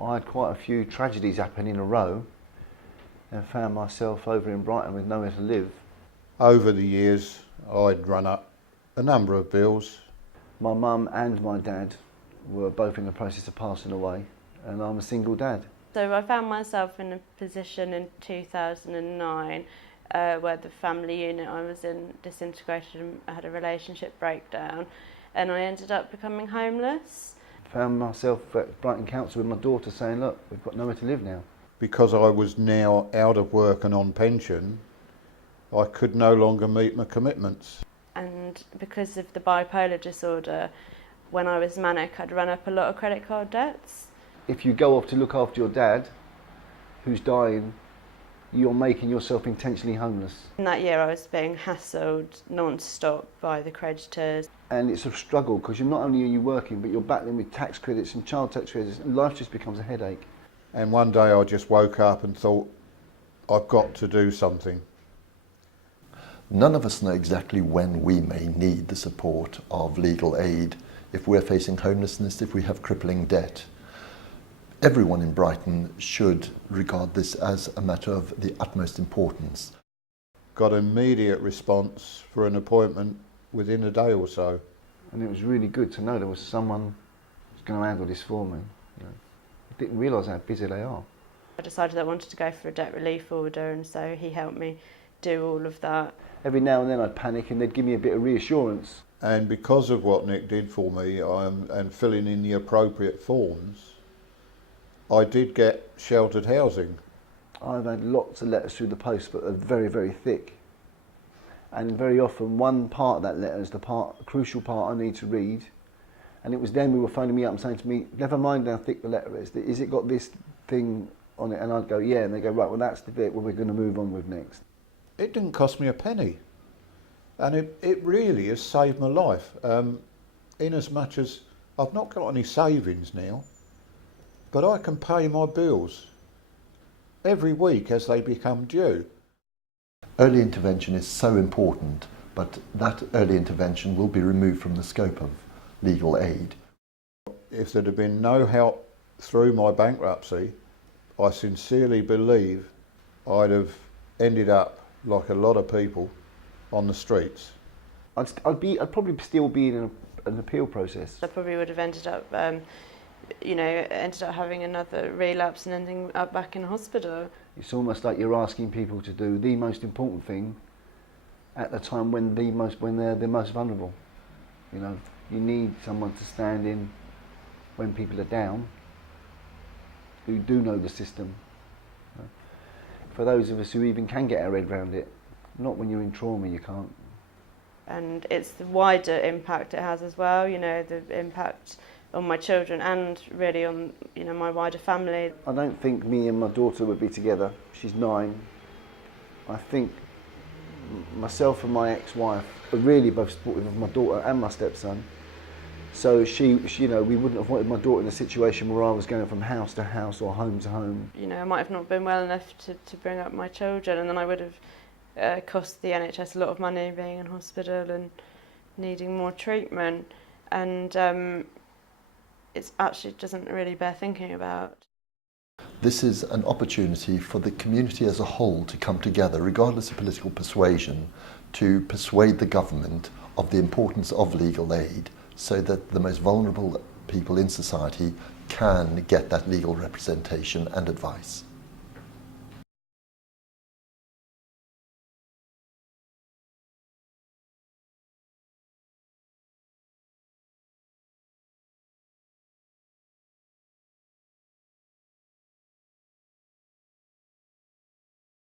I had quite a few tragedies happen in a row and found myself over in Brighton with nowhere to live. Over the years, I'd run up a number of bills. My mum and my dad were both in the process of passing away, and I'm a single dad. So I found myself in a position in 2009 where the family unit I was in disintegrated and I had a relationship breakdown, and I ended up becoming homeless. Found myself at Brighton Council with my daughter saying, look, we've got nowhere to live now. Because I was now out of work and on pension, I could no longer meet my commitments. And because of the bipolar disorder, when I was manic, I'd run up a lot of credit card debts. If you go off to look after your dad, who's dying, you're making yourself intentionally homeless. In that year I was being hassled non-stop by the creditors. And it's a struggle because you're not only are you working, but you're battling with tax credits and child tax credits, and life just becomes a headache. And one day I just woke up and thought, I've got to do something. None of us know exactly when we may need the support of legal aid, if we're facing homelessness, if we have crippling debt. Everyone in Brighton should regard this as a matter of the utmost importance. Got immediate response for an appointment within a day or so. And it was really good to know there was someone who's going to handle this for me. You know, I didn't realise how busy they are. I decided I wanted to go for a debt relief order, and so he helped me do all of that. Every now and then I'd panic and they'd give me a bit of reassurance. And because of what Nick did for me and filling in the appropriate forms, I did get sheltered housing. I've had lots of letters through the post, but they're very, very thick. And very often one part of that letter is the crucial part I need to read. And it was them who were phoning me up and saying to me, never mind how thick the letter is it got this thing on it? And I'd go, yeah, and they go, right, well that's the bit where we're going to move on with next. It didn't cost me a penny. And it really has saved my life. In as much as I've not got any savings now, but I can pay my bills every week as they become due. Early intervention is so important, but that early intervention will be removed from the scope of legal aid. If there'd have been no help through my bankruptcy, I sincerely believe I'd have ended up, like a lot of people, on the streets. I'd probably still be in an appeal process. I probably would have ended up having another relapse and ending up back in hospital. It's almost like you're asking people to do the most important thing at the time when they're the most vulnerable. You know, you need someone to stand in when people are down, who do know the system. For those of us who even can get our head around it, not when you're in trauma, you can't. And it's the wider impact it has as well, you know, the impact on my children and really on, you know, my wider family. I don't think me and my daughter would be together. She's 9. I think myself and my ex-wife are really both supportive of my daughter and my stepson. So she, you know, we wouldn't have wanted my daughter in a situation where I was going from house to house or home to home. You know, I might have not been well enough to bring up my children, and then I would have cost the NHS a lot of money being in hospital and needing more treatment. And it actually doesn't really bear thinking about. This is an opportunity for the community as a whole to come together, regardless of political persuasion, to persuade the government of the importance of legal aid so that the most vulnerable people in society can get that legal representation and advice.